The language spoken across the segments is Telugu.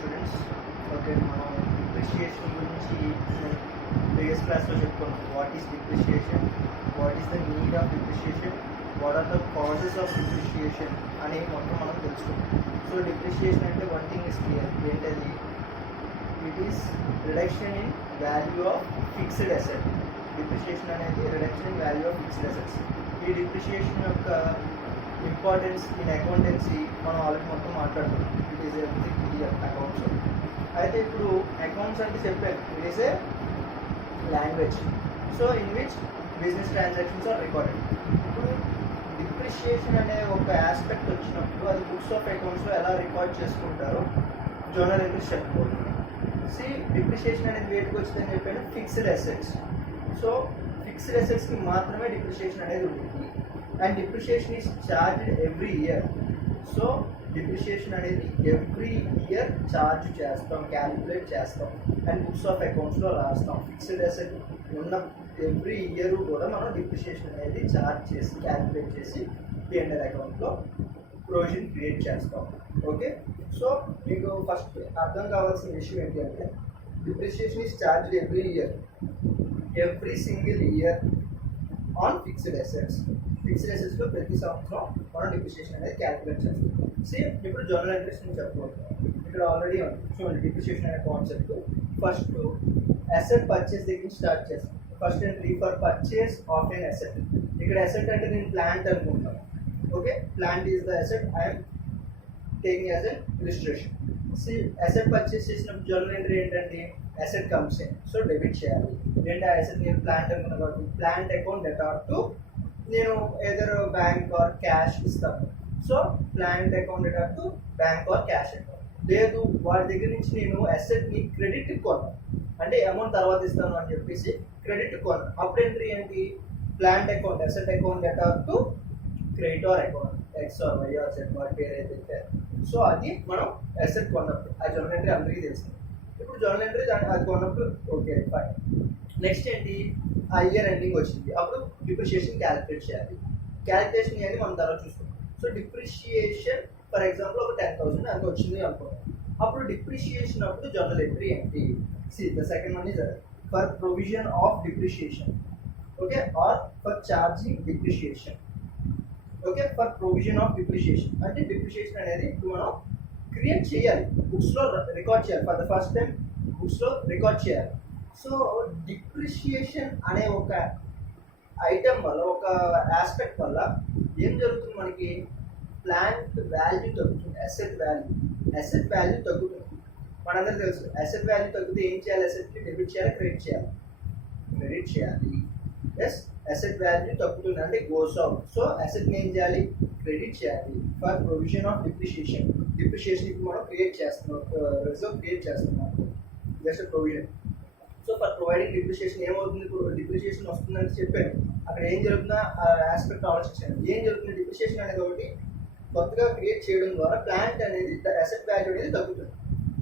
స్టూడెంట్స్. ఓకే, మనం డిప్రిషియేషన్ గురించి ప్రీవియస్ క్లాస్లో చెప్పుకున్నాం. What is depreciation, what is the need of depreciation, what are the causes of depreciation అని మొత్తం మనం తెలుసుకున్నాం. సో డిప్రిషియేషన్ అంటే వన్ థింగ్ ఇస్ క్లియర్, ఏంటది? It is reduction in value of fixed asset. Depreciation అనేది reduction in value of fixed assets. ఈ డిప్రిషియేషన్ యొక్క ఇంపార్టెన్స్ ఇన్ అకౌంటెన్సీ మనం ఆల్రెడీ మొత్తం మాట్లాడుతున్నాం. It is every clear accounts. అయితే ఇప్పుడు అకౌంట్స్ అంటే చెప్పాను, it is a language, so in which business transactions are recorded. ఇప్పుడు డిప్రిషియేషన్ అనే ఒక ఆస్పెక్ట్ వచ్చినప్పుడు అది బుక్స్ ఆఫ్ అకౌంట్స్లో ఎలా రికార్డ్ చేసుకుంటారో జర్నల్ ఎంట్రీస్ చెప్పుకోవాలి. సి డిప్రిషియేషన్ అనేది వేటికి వచ్చిందని చెప్పాను, ఫిక్స్డ్ అసెట్స్. సో ఫిక్స్డ్ అసెట్స్కి మాత్రమే డిప్రిషియేషన్ అనేది ఉంటుంది. And depreciation is charged every year. So depreciation అనేది ఎవ్రీ ఇయర్ ఛార్జ్ చేస్తాం, క్యాలిక్యులేట్ చేస్తాం అండ్ బుక్స్ ఆఫ్ అకౌంట్స్లో రాస్తాం. ఫిక్స్డ్ అసెట్ ఉన్న ఎవ్రీ ఇయర్ కూడా మనం డిప్రిషియేషన్ అనేది ఛార్జ్ చేసి క్యాలిక్యులేట్ చేసి P&L అకౌంట్లో ప్రొవిజన్ క్రియేట్ చేస్తాం. ఓకే, సో మీకు ఫస్ట్ అర్థం కావాల్సిన విషయం ఏంటి అంటే depreciation is charged every single year on fixed assets. Fixed అసెట్స్లో ప్రతి సంవత్సరం మనం డిప్రిషియేషన్ అనేది క్యాలిక్యులేట్ చేస్తాం. సేమ్ ఇప్పుడు జర్నల్ ఎంట్రీస్ నుంచి చెప్పుకోవచ్చు. ఇక్కడ ఆల్రెడీ ఉంది చూడండి, డిప్రిషియేషన్ అనే కాన్సెప్ట్. ఫస్ట్ అసెట్ పర్చేస్ దగ్గర స్టార్ట్ చేస్తాం. First entry for purchase of an asset. ఇక్కడ అసెట్ అంటే నేను ప్లాంట్ అనుకుంటాను. Okay, plant is the asset I'm taking as an illustration. See asset purchase చేసినప్పుడు జర్నల్ ఎంట్రీ ఏంటంటే asset comes in, so debit చేయాలి. ఏంటి ఆ అసెట్ నేను ప్లాంట్ అనుకున్నాను కాబట్టి ప్లాంట్ అకౌంట్ డెటార్ టు నేను ఏదర్ బ్యాంక్ ఆర్ క్యాష్ ఇస్తాను. So plant account debtor to bank or cash account. లేదు వాడి దగ్గర నుంచి నేను అసెట్ని క్రెడిట్ కొన్నాను, అంటే అమౌంట్ తర్వాత ఇస్తాను అని చెప్పేసి క్రెడిట్ కొన్నాను. అప్పుడు ఎంట్రీ ఏంటి, plant account asset account debtor to creditor account X or Y or Z వాడి పేరు అయితే. సో అది మనం అసెట్ కొన్నప్పుడు ఆ జర్నల్ ఎంట్రీ అందరికీ తెలుస్తుంది. ఇప్పుడు జర్నల్ ఎంట్రీ అది కొన్నప్పుడు ఓకే ఫైన్. నెక్స్ట్ ఏంటి, ఆ ఇయర్ ఎండింగ్ వచ్చింది, అప్పుడు డిప్రిషియేషన్ క్యాలిక్యులేట్ చేయాలి. క్యాలిక్యులేషన్ అనేది మనం తర్వాత చూసుకుంటాం. సో డిప్రిషియేషన్ ఫర్ ఎగ్జాంపుల్ ఒక 10,000 అంత వచ్చింది అనుకోండి. అప్పుడు డిప్రిషియేషన్ అప్పుడు జర్నల్ ఎంట్రీ ఏంటి, see the second one is for provision of depreciation. Okay, or for charging depreciation. Okay, for provision of depreciation అంటే డిప్రిషియేషన్ అనేది ఇప్పుడు మనం క్రియేట్ చేయాలి, బుక్స్లో రికార్డ్ చేయాలి. ఫర్ ద ఫస్ట్ టైం బుక్స్లో రికార్డ్ చేయాలి. సో డిప్రిషియేషన్ అనే ఒక ఐటమ్ వల్ల, ఒక ఆస్పెక్ట్ వల్ల ఏం జరుగుతుంది, మనకి ప్లాంట్ వాల్యూ తగ్గుతుంది, అసెట్ వాల్యూ తగ్గుతుంది. మనందరికీ తెలుసు అసెట్ వాల్యూ తగ్గితే ఏం చేయాలి, అసెట్కి డెబిట్ చేయాలి, క్రెడిట్ చేయాలి. ఎస్, అసెట్ వాల్యూ తగ్గుతుంది అంటే గోస్ అవుట్. సో అసెట్ని ఏం చేయాలి, క్రెడిట్ చేయాలి for provision of depreciation. Depreciation మనం క్రియేట్ చేస్తున్నాం, రిజర్వ్ క్రియేట్ చేస్తున్నాం, just provision. So for providing depreciation ఏమవుతుంది, ఇప్పుడు డిప్రిషియేషన్ వస్తుందని చెప్పాను, అక్కడ ఏం జరుగుతుందో ఆ ఆస్పెక్ట్ ఆలోచించాను. ఏం జరుగుతుంది, డిప్రిషియేషన్ అనేది ఒకటి కొత్తగా క్రియేట్ చేయడం ద్వారా ప్లాంట్ అనేది అసెట్ వాల్యూ అనేది తగ్గుతుంది.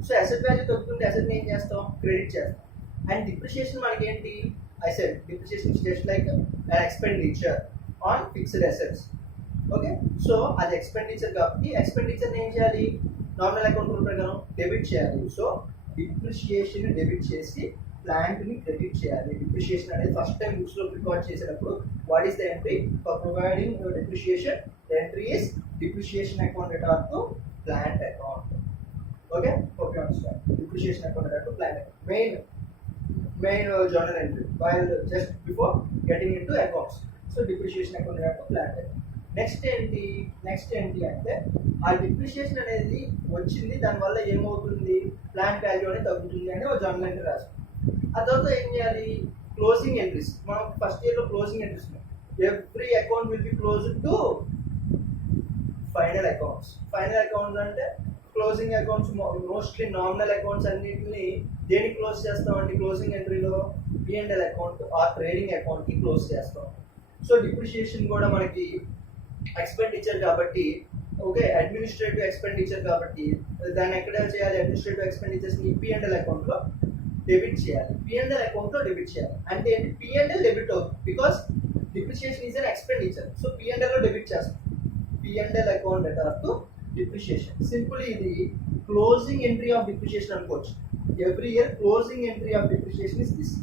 సో అసెట్ వాల్యూ తగ్గుతుంటే అసెట్ని ఏం చేస్తాం, క్రెడిట్ చేస్తాం. అండ్ డిప్రిషియేషన్ మనకి ఏంటి, I said depreciation is just like an expenditure on fixed assets. Okay, so అది ఎక్స్పెండిచర్ కాబట్టి ఎక్స్పెండిచర్ ఏం చేయాలి, నార్మల్ అకౌంట్ రూల్ ప్రకారం డెబిట్ చేయాలి. సో డిప్రిషియేషన్ డెబిట్ చేసి ప్లాంట్ని క్రెడిట్ చేయాలి. డిప్రిషియేషన్ అనేది ఫస్ట్ టైం బుక్స్లో రికార్డ్ చేసేటప్పుడు what is the entry for providing depreciation, the entry is depreciation account debtor to plant account. Okay, okay understand. Depreciation account debtor to plant account main journal entry while just before getting into accounts. So depreciation account to plant. Next ఏంటి అంటే ఆ డిప్రిషియేషన్ అనేది వచ్చింది, దానివల్ల ఏమవుతుంది, ప్లాంట్ వాల్యూ అనేది తగ్గుతుంది అని ఒక జర్నల్ ఎంట్రీ రాస్తాం. ఆ తర్వాత ఏం చేయాలి, క్లోజింగ్ ఎంట్రీస్. మనం ఫస్ట్ ఇయర్లో closing entries, every account will be closed to final accounts. Final accounts అంటే closing accounts mostly nominal accounts అన్నింటిని దేనికి క్లోజ్ చేస్తామండి, క్లోజింగ్ ఎంట్రీలో P&L అకౌంట్ ఆర్ ట్రేడింగ్ అకౌంట్కి క్లోజ్ చేస్తాం. సో డిప్రిషియేషన్ కూడా మనకి ఎక్స్పెండిచర్ కాబట్టి, ఓకే, అడ్మినిస్ట్రేటివ్ ఎక్స్పెండిచర్ కాబట్టి దాన్ని ఎక్కడ చేయాలి, అడ్మినిస్ట్రేటివ్ ఎక్స్పెండిచర్స్ని P&L అకౌంట్లో డెబిట్ చేయాలి. P&L అకౌంట్లో డెబిట్ చేయాలి అంటే ఏంటి, P&L డెబిట్ అవుతుంది because depreciation is an expenditure. So P&Lలో డెబిట్ చేస్తాం, P&L account debtor to depreciation. Simple ఇది క్లోజింగ్ ఎంట్రీ ఆఫ్ డిప్రిషియేషన్ అనుకోవచ్చు. Every year closing entry of depreciation is this.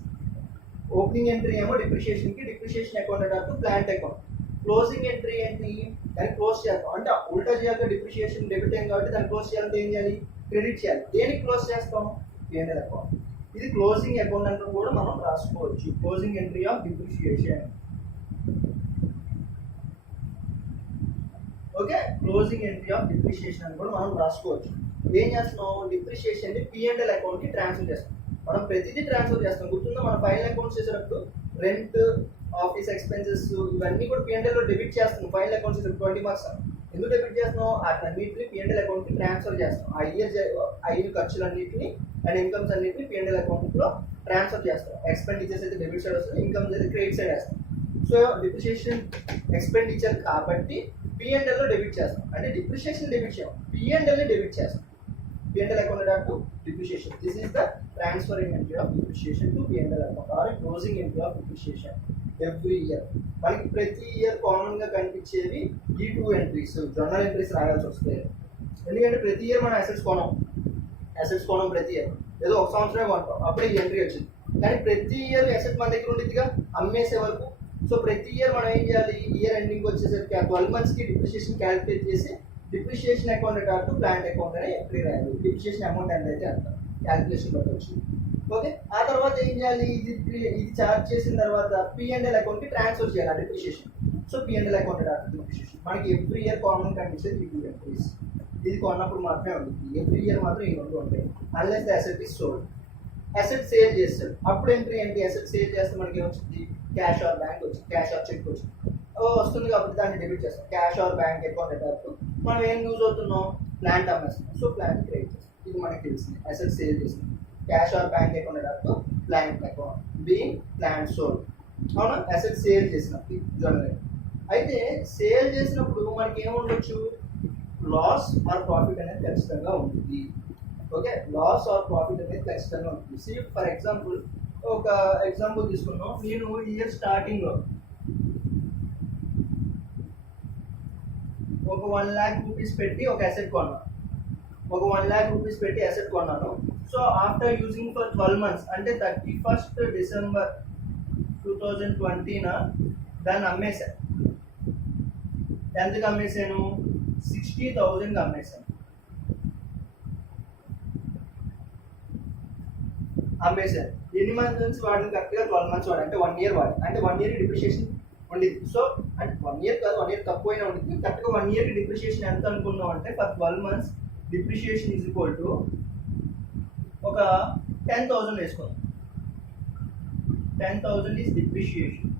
Opening entry ఏమో డిప్రిషియేషన్ కి, డిప్రిషియేషన్ అకౌంట్ అంటే ప్లాంట్ అకౌంట్. క్లోజింగ్ ఎంట్రీ ఏంటి, దాన్ని క్లోజ్ చేస్తాం అంటే ఉల్టా చేయాలి. డిప్రిషియేషన్ డెబిట్ అయింది కాబట్టి దాన్ని క్లోజ్ చేయాలంటే ఏం చేయాలి, క్రెడిట్ చేయాలి. దేనికి క్లోజ్ చేస్తాం, P&L అకౌంట్. ఇది క్లోజింగ్ అకౌంట్ అంటే కూడా మనం రాసుకోవచ్చు. Closing entry of depreciation. Okay, closing entry of depreciation అని కూడా మనం రాసుకోవచ్చు. ఏం చేస్తున్నాం, డిప్రిషియేషన్ ని P&L అకౌంట్ కి ట్రాన్స్ఫర్ చేస్తాం. మనం ప్రతిదీ ట్రాన్స్ఫర్ చేస్తాం. గుర్తుందా, మన ఫైనల్ అకౌంట్స్ చేసేటప్పుడు రెంట్, ఆఫీస్ ఎక్స్పెన్సెస్ ఇవన్నీ కూడా P&L లో డెబిట్ చేస్తాం. ఫైనల్ అకౌంట్స్ 20 మార్క్స్ ఎందుకు డెబిట్ చేస్తున్నాం, అన్నింటినీ P&L అకౌంట్ కి ట్రాన్స్ఫర్ చేస్తాం. అయిన ఖర్చులన్నింటినీ అండ్ ఇన్కమ్స్ అన్నింటినీ P&L అకౌంట్ లో ట్రాన్స్ఫర్ చేస్తాం. ఎక్స్పెండిచర్స్ అయితే డెబిట్ సైడ్ వస్తుంది, ఇన్కమ్స్ అయితే క్రెడిట్ సైడ్ వేస్తాం. సో డిప్రిషియేషన్ ఎక్స్పెండిచర్ కాబట్టి P&L లో డెబిట్ చేస్తాం. అంటే డిప్రిషియేషన్ డెబిట్ చేయం, P&L ని డెబిట్ చేస్తాం. P&L account to depreciation. This is the transferring entry of depreciation to P&L account or closing entry of depreciation every year. మనకి ప్రతి ఇయర్ కామన్ గా కనిపించేవి ఈ 2 ఎంట్రీస్, జర్నల్ ఎంట్రీస్ రాయాల్సి వస్తాయి. ఎందుకంటే ప్రతి ఇయర్ మనం అసెట్స్ కొనం ప్రతి ఇయర్, ఏదో ఒక సంవత్సరమే కొంటాం, అప్పుడే ఈ ఎంట్రీ వచ్చింది. కానీ ప్రతి ఇయర్ అసెట్ మన దగ్గర ఉండిద్దిగా అమ్మేసే వరకు. సో ప్రతి ఇయర్ మనం ఏం చేయాలి, ఇయర్ ఎండింగ్ వచ్చేసరికి 12 months కి డిప్రిషియేషన్ క్యాలిక్యులేట్ చేసి depreciation account to plant account అని ఎంట్రీ రాయాలి. డిప్రిషియేషన్ అమౌంట్ ఎంత అయితే అంత క్యాలిక్యులేషన్ పెట్టవచ్చు. ఓకే, ఆ తర్వాత ఏం చేయాలి, ఇది చార్జ్ చేసిన తర్వాత P&L అకౌంట్ కి ట్రాన్స్ఫర్ చేయాలి depreciation. So P&L account to depreciation మనకి ఎవ్రీ ఇయర్ కామన్ కండిషన్ ఈ 2 ఎంట్రీస్. ఇది కొన్నప్పుడు మాత్రమే ఉంటుంది, ఎవ్రీ ఇయర్ మాత్రం ఈ 2 ఉంటాయి. Unless the asset is sold. Asset sale చేస్తాడు అప్పుడు ఎంట్రీ ఏంటి, అసెట్ సేల్ చేస్తే మనకి ఏమొచ్చింది, క్యాష్ ఆర్ బ్యాంక్ వచ్చింది, క్యాష్ ఆర్ చెక్ వచ్చింది వస్తుంది కాబట్టి దాన్ని డెబిట్ చేస్తాం. Cash or bank account attack మనం ఏం యూజ్ అవుతున్నాం, ప్లాంట్ అమ్మేస్తున్నాం. సో ప్లాంట్ క్రెడిట్ చేస్తాం. ఇది మనకి తెలిసింది. అసెట్ సేల్ చేస్తాం, cash or bank account attack plant account being plant sold. అవునా, అసెట్ సేల్ చేసినప్పుడు జనరల్. అయితే సేల్ చేసినప్పుడు మనకి ఏముండొచ్చు, లాస్ ఆర్ ప్రాఫిట్ అనేది ఖచ్చితంగా ఉంటుంది. ఓకే, లాస్ ఆర్ ప్రాఫిట్ అనేది ఖచ్చితంగా ఉంటుంది. సి ఫర్ ఎగ్జాంపుల్ ఒక ఎగ్జాంపుల్ తీసుకున్నాం. నేను ఇయర్ స్టార్టింగ్ లో ఒక 1 lakh రూపీస్ పెట్టి ఒక అసెట్ కొన్నాను. ఒక 1 lakh రూపీస్ పెట్టి అసెట్ కొన్నాను. So after using for 12 months అంటే 31st December 2020 దాన్ని అమ్మేశాను. ఎంతకు అమ్మేశాను, 60,000 అమ్మేశాను. ఎన్ని మంత్స్ నుంచి వాడిని, కరెక్ట్గా 12 months వాడు, అంటే 1 year వాడు, అంటే 1 year డిప్రిషియేషన్ ఉండిద్ది. సో అంటే 1 year కాదు, 1 year తక్కువైనా ఉండిద్ది. కరెక్ట్గా 1 year డిప్రిషియేషన్ ఎంత అనుకున్నాం అంటే for 12 months depreciation is equal to ఒక 10,000 వేసుకుందాం. 10,000 ఈజ్ డిప్రిషియేషన్.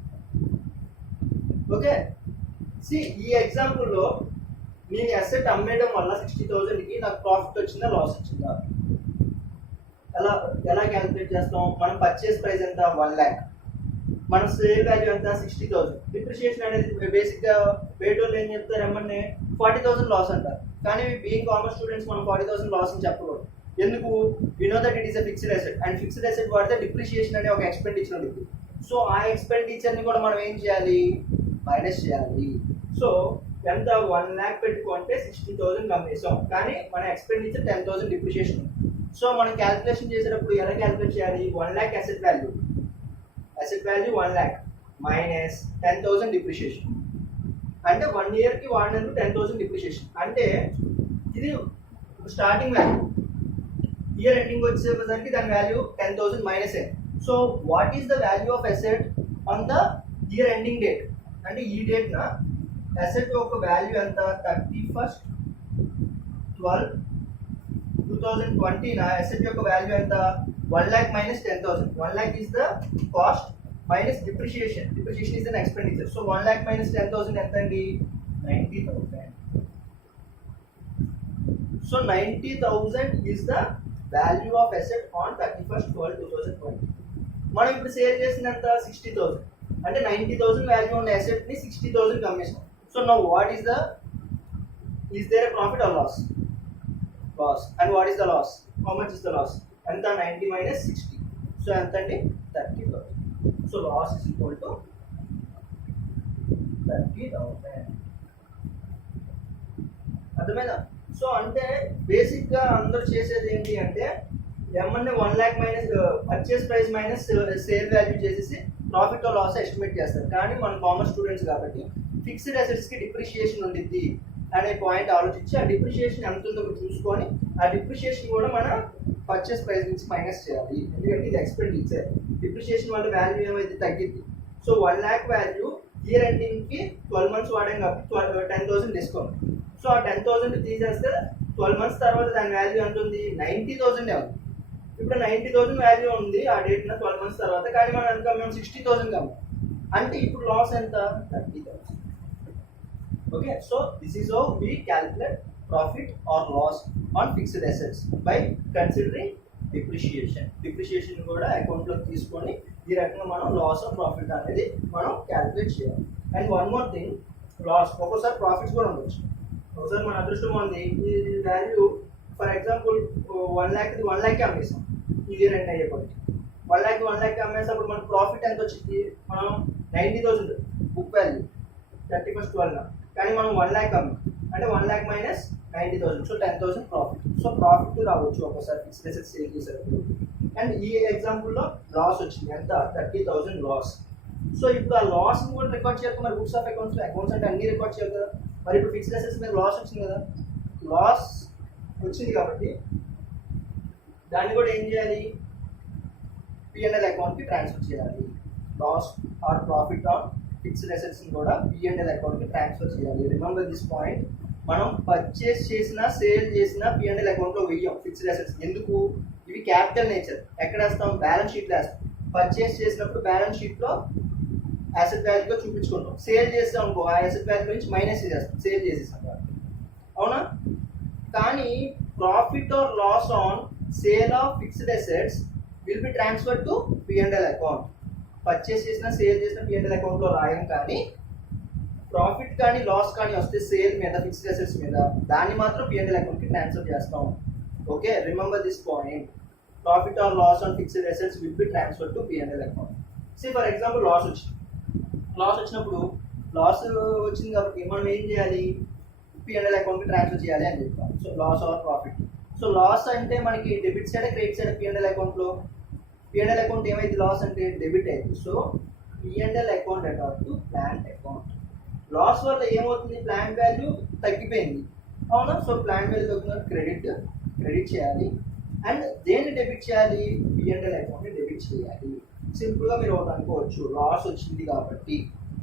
ఓకే, సి ఈ ఎగ్జాంపుల్లో నేను అసెట్ అమ్మేయడం వల్ల 60,000కి నాకు ప్రాఫిట్ వచ్చిందా లాస్ వచ్చిందా, ఎలా క్యాలిక్యులేట్ చేస్తాం, మనం పర్చేస్ ప్రైస్ ఎంత 1 lakh, మన సేల్ వాల్యూ ఎంత 60,000. డిప్రిషియేషన్ అనేది బేసిక్గా పేటోళ్ళు ఏం చెప్తారు, ఏమన్నా 40,000 లాస్ అంటారు. కానీ బీయింగ్ కామర్స్ స్టూడెంట్స్ మనం 40,000 లాస్ అని చెప్పకూడదు. ఎందుకు, we know that it is a fixed asset and fixed asset వాడితే డిప్రిషియేషన్ అనే ఒక ఎక్స్పెండిచర్ ఉంటుంది. సో ఆ ఎక్స్పెండిచర్ని కూడా మనం ఏం చేయాలి, మైనస్ చేయాలి. సో ఎంత 1 lakh పెట్టుకుంటే 60,000 అమ్మేసాం, కానీ మన ఎక్స్పెండిచర్ 10,000 డిప్రిషియేషన్. సో మనం క్యాలిక్యులేషన్ చేసేటప్పుడు ఎలా క్యాలిక్యులేట్ చేయాలి, 1 lakh asset value 1 lakh minus 10,000 depreciation. అంటే 1 yearకి వాడినందుకు 10,000 డిప్రిషియేషన్. అంటే ఇది స్టార్టింగ్ వాల్యూ, ఇయర్ ఎండింగ్ వచ్చేసరికి దాని వాల్యూ 10,000 మైనస్ అయింది. So what is the value of asset on the year ending date, అంటే ఈ డేట్ నా అసెట్ యొక్క వాల్యూ ఎంత, 31st 12/2020 నా అసెట్ యొక్క వాల్యూ ఎంత, 1 lakh minus 10,000. 1 lakh is the cost minus depreciation. Depreciation is an expenditure. So 1 lakh minus 10,000 ఎంత అండి, 90,000. So 90,000 is the value of asset on 31st 12/2020. మనం ఇప్పుడు సేల్ చేసినంత 60,000, అంటే 90,000 వాల్యూ ఉన్న అసెట్ ని 60,000 అమ్మేసాం. So now what is is there a profit or loss? Loss. And what is the loss? How much is the loss? ఎంత 90 minus 60. సో ఎంత అండి, 30,000. So loss is equal to 30,000. అర్థమైందా? సో అంటే బేసిక్గా అందరూ చేసేది ఏంటి అంటే ఏమన్నా 1 lakh minus purchase price minus sale value చేసేసి ప్రాఫిట్ ఆర్ లాస్ ఎస్టిమేట్ చేస్తారు. కానీ మన కామర్స్ స్టూడెంట్స్ కాబట్టి ఫిక్స్డ్ అసెట్స్కి డిప్రిషియేషన్ ఉండిద్ది అనే పాయింట్ ఆలోచించి ఆ డిప్రిషియేషన్ ఎంత ఉందో చూసుకొని ఆ డిప్రిషియేషన్ కూడా మన పర్చేస్ ప్రైస్ నుంచి మైనస్ చేయాలి. ఎందుకంటే ఇది ఎక్స్పెండిచర్. డిప్రిషియేషన్ వల్ల వాల్యూ ఏమైతే తగ్గింది. సో 1 lakh వాల్యూ ఇయర్ ఎండింగ్కి 12 months వాడాం కాబట్టి 10,000 డిస్కౌంట్. సో ఆ 10,000 తీసేస్తే 12 months తర్వాత దాని వాల్యూ ఎంత ఉంది? 90,000 ఉంది. ఇప్పుడు 90,000 వాల్యూ ఉంది ఆ డేట్న 12 months తర్వాత. కానీ మనం ఎంత మేము 60,000 కమ్మాం. అంటే ఇప్పుడు లాస్ ఎంత? 30,000. Okay, so this is how we calculate profit or loss on fixed assets by considering depreciation. Depreciation కూడా అకౌంట్లోకి తీసుకొని ఈ రకంగా మనం లాస్ ఆఫ్ ప్రాఫిట్ అనేది మనం క్యాలిక్యులేట్ చేయాలి. And one more thing, loss ఒక్కోసారి ప్రాఫిట్స్ కూడా ఉండొచ్చు. ఒకసారి మన అదృష్టం ఉంది ఈ వాల్యూ ఫర్ ఎగ్జాంపుల్ 1 lakh అమ్మేసాం ఈ ఇయర్ ఎండ్ అయ్యేప్పటికి. 1 lakh అమ్మేసినప్పుడు మనకు ప్రాఫిట్ ఎంత వచ్చింది? మనం 90,000 బుక్ వాల్యూ 31st 12 కానీ మనం 1 lakh అమ్మాం అంటే 1 lakh minus 90,000. So 10,000 profit. So profit రావచ్చు ఒక్కోసారి ఫిక్స్డ్ అసెట్స్ సేల్ చేసేటప్పుడు. అండ్ ఈ ఎగ్జాంపుల్లో లాస్ వచ్చింది ఎంత? 30,000 లాస్. సో ఇప్పుడు ఆ లాస్ని కూడా రికార్డ్ చేయాలి. మరి బుక్స్ ఆఫ్ అకౌంట్స్ అంటే అన్ని రికార్డ్ చేయాలి కదా. మరి ఇప్పుడు ఫిక్స్డ్ అసెట్స్ మీద లాస్ వచ్చింది కదా. లాస్ వచ్చింది కాబట్టి దాన్ని కూడా ఏం చేయాలి? P&L అకౌంట్కి ట్రాన్స్ఫర్ చేయాలి. Loss or profit on fixed అసెట్స్ని కూడా P&L అకౌంట్కి ట్రాన్స్ఫర్ చేయాలి. Remember this point. మనం పర్చేస్ చేసినా సేల్ చేసినా P&L అకౌంట్లో వెయ్యం ఫిక్స్డ్ అసెట్స్. ఎందుకు? ఇవి క్యాపిటల్ నేచర్. ఎక్కడ వేస్తాం? బ్యాలెన్స్ షీట్లో వేస్తాం. పర్చేస్ చేసినప్పుడు బ్యాలెన్స్ షీట్లో అసెట్ వాల్యూగా చూపించుకుంటాం. సేల్ చేస్తాం అనుకో ఆ అసెట్ వాల్యూ నుంచి మైనస్ చేస్తాం సేల్ చేసేసాం కాబట్టి. అవునా? కానీ profit or loss on sale of fixed assets will be transfer to P&L account. Purchase చేసిన సేల్ చేసిన P&L అకౌంట్లో రాయం. కానీ ప్రాఫిట్ కానీ లాస్ కానీ వస్తే సేల్ మీద ఫిక్స్డ్ అసెట్స్ మీద దాన్ని మాత్రం P&L అకౌంట్కి ట్రాన్స్ఫర్ చేస్తాం. Okay, remember this point. Profit or loss on fixed assets will be transfer to P&L account. Say for example loss వచ్చినప్పుడు లాస్ వచ్చింది కాబట్టి మనం ఏం చేయాలి? P&L అకౌంట్కి ట్రాన్స్ఫర్ చేయాలి అని చెప్తాం. So loss or profit. So loss అంటే మనకి debit side credit side P&L అకౌంట్లో. P&L అకౌంట్ ఏమైంది? లాస్ అంటే డెబిట్ అయింది. So P&L account account to plant account. Loss వల్ల ఏమవుతుంది? ప్లాంట్ వాల్యూ తగ్గిపోయింది. అవునా? సో ప్లాంట్ వాల్యూ తగ్గిన క్రెడిట్ చేయాలి. అండ్ దేన్ని డెబిట్ చేయాలి? P&L అకౌంట్ని డెబిట్ చేయాలి. సింపుల్గా మీరు ఒకటి అనుకోవచ్చు, లాస్ వచ్చింది కాబట్టి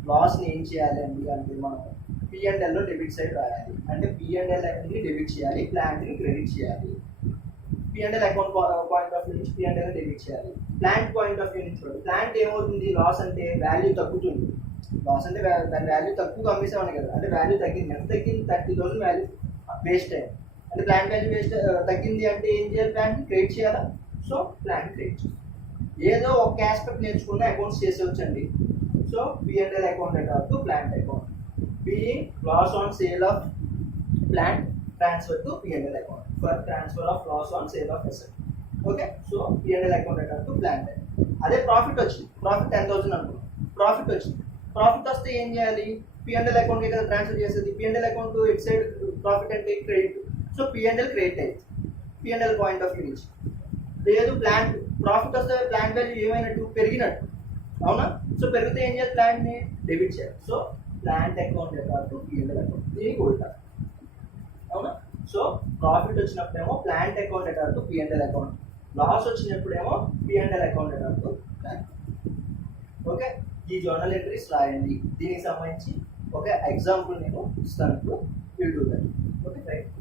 లాస్ని ఏం చేయాలి అంటే మనం P&Lలో డెబిట్ సైడ్ రాయాలి. అంటే P&Lని డెబిట్ చేయాలి, ప్లాంట్ని క్రెడిట్ చేయాలి. P&L account point of view నుంచి P&L డెబిట్ చేయాలి. ప్లాంట్ పాయింట్ ఆఫ్ వ్యూ నుంచి ప్లాంట్ ఏమవుతుంది? లాస్ అంటే వాల్యూ తగ్గుతుంది. లాస్ అంటే దాని వాల్యూ తక్కువగా అమ్మేసామని కదా. అంటే వాల్యూ తగ్గింది. ఎంత తగ్గింది? 30,000 వాల్యూ వేస్ట్ అయ్యింది. అంటే ప్లాంట్ వాల్యూ వేస్ట్ తగ్గింది అంటే ఏం చేయాలి? ప్లాంట్ని క్రెడిట్ చేయాలా? సో ప్లాంట్ క్రెడిట్ చేయాలి. ఏదో ఒక ఆస్పెక్ట్ నేర్చుకున్న అకౌంట్స్ చేసేవచ్చండి. So P&L account account to plant account. Being loss on sale of plant transfer to P&L account for transfer of loss on sale of asset. Okay, so P&L account account to plant. అదే ప్రాఫిట్ వచ్చింది. ప్రాఫిట్ 10,000 అనుకున్నాం. ప్రాఫిట్ వచ్చింది. ప్రాఫిట్ వస్తే ఏం చేయాలి? P&L అకౌంట్కి కదా ట్రాన్స్ఫర్ చేసేది. P&L account it side profit అంటే క్రెడిట్. సో P&L క్రెడిట్ అయింది P&L పాయింట్ ఆఫ్ వ్యూ నుంచి. లేదు ప్లాంట్ ప్రాఫిట్ వస్తే ప్లాంట్ వాల్యూ ఏమైనట్టు? పెరిగినట్టు. అవునా? సో పెరిగితే ఏం చేయాలి? ప్లాంట్ని డెబిట్ చేయాలి. So plant account to P&L account. దీనికి ఉల్టా. అవునా? సో ప్రాఫిట్ వచ్చినప్పుడేమో plant account to P&L account. Loss వచ్చినప్పుడేమో P&L account to plant. Okay, ఈ జర్నల్ ఎంట్రీస్ రాయండి. దీనికి సంబంధించి ఒక ఎగ్జాంపుల్ నేను ఇస్తాను. Will do that. Okay, right.